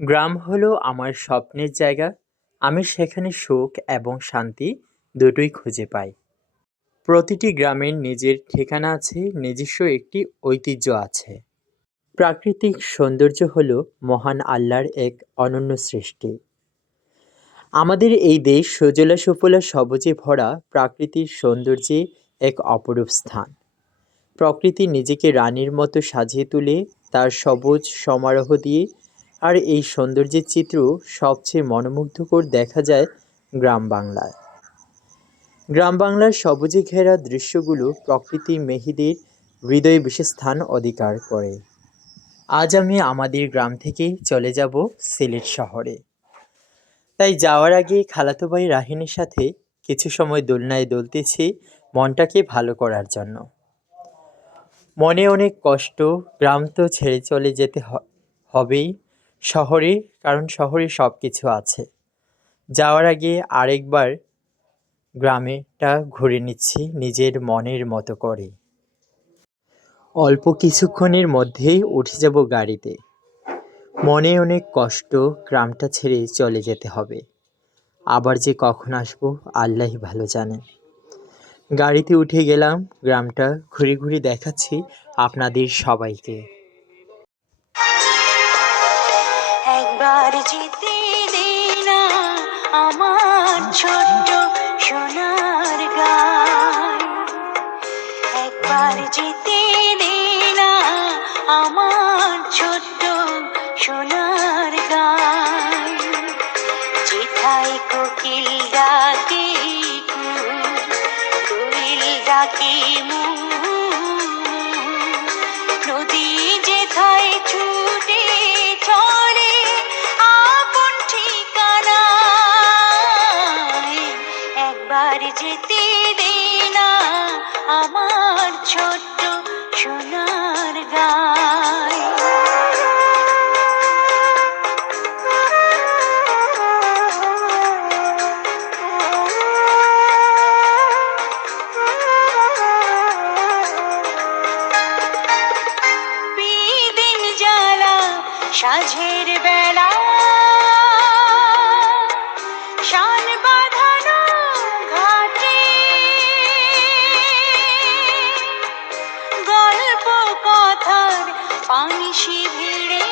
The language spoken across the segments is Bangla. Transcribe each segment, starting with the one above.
গ্রাম হলো আমার স্বপ্নের জায়গা। আমি সেখানে সুখ এবং শান্তি দুটোই খুঁজে পাই। প্রতিটি গ্রামের নিজের ঠিকানা আছে, নিজস্ব একটি ঐতিহ্য আছে। প্রাকৃতিক সৌন্দর্য হলো মহান আল্লাহর এক অনন্য সৃষ্টি। আমাদের এই দেশ সুজলা সুফলা সবুজে ভরা, প্রাকৃতিক সৌন্দর্যে এক অপরূপ স্থান। প্রকৃতি নিজেকে রানীর মতো সাজিয়ে তোলে তার সবুজ সমারোহ দিয়ে। আর এই সৌন্দর্যের চিত্র সবচেয়ে মনোমুগ্ধকর দেখা যায় গ্রাম বাংলায়। গ্রাম বাংলার সবুজে ঘেরা দৃশ্যগুলো প্রকৃতির মেহেদির হৃদয়ে বিশেষ স্থান অধিকার করে। আজ আমি আমাদের গ্রাম থেকে চলে যাব সিলেট শহরে। তাই যাওয়ার আগে খালাতো ভাই রাহিনের সাথে কিছু সময় দোলনায় দুলতেছি মনটাকে ভালো করার জন্য। মনে অনেক কষ্ট, গ্রাম তো ছেড়ে চলে যেতে হবেই শহরে, কারণ শহরে সব কিছু আছে। যাওয়ার আগে আরেকবার গ্রামেটা ঘুরে নিচ্ছি নিজের মনের মতো করে। অল্প কিছুক্ষণের মধ্যেই উঠে যাব গাড়িতে। মনে অনেক কষ্ট, গ্রামটা ছেড়ে চলে যেতে হবে। আবার যে কখন আসবো আল্লাহই ভালো জানেন। গাড়িতে উঠে গেলাম, গ্রামটা ঘুরে ঘুরে দেখাচ্ছি আপনাদের সবাইকে। একবার যেতে দে না আমার ছোট্ট সোনার গায়, একবার যেতে দে না আমার ছোট্ট সোনার গায়। যেথায় কোকিল ডাকে দোয়েল ডাকে নদী যেথায় ছুটে চলে আপন ঠিকানায়, একবার যেতে দে না আমার ছোট্ট সোনার গায়। বিদিন জ্বালা সাঁঝের বেলা, শান বাঁধানো ঘাটে গল্প কথার পানিশি ভিড়ে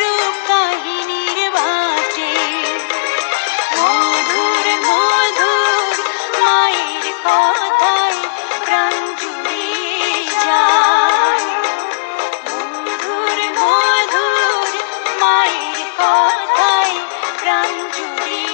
রূপ কাহিনীর ভাটে মধুর মধুর মায়ের কথায় প্রাণ জুড়িয়ে যায়। মধুর মধুর মায়ের কথায় প্রাণ জুড়িয়ে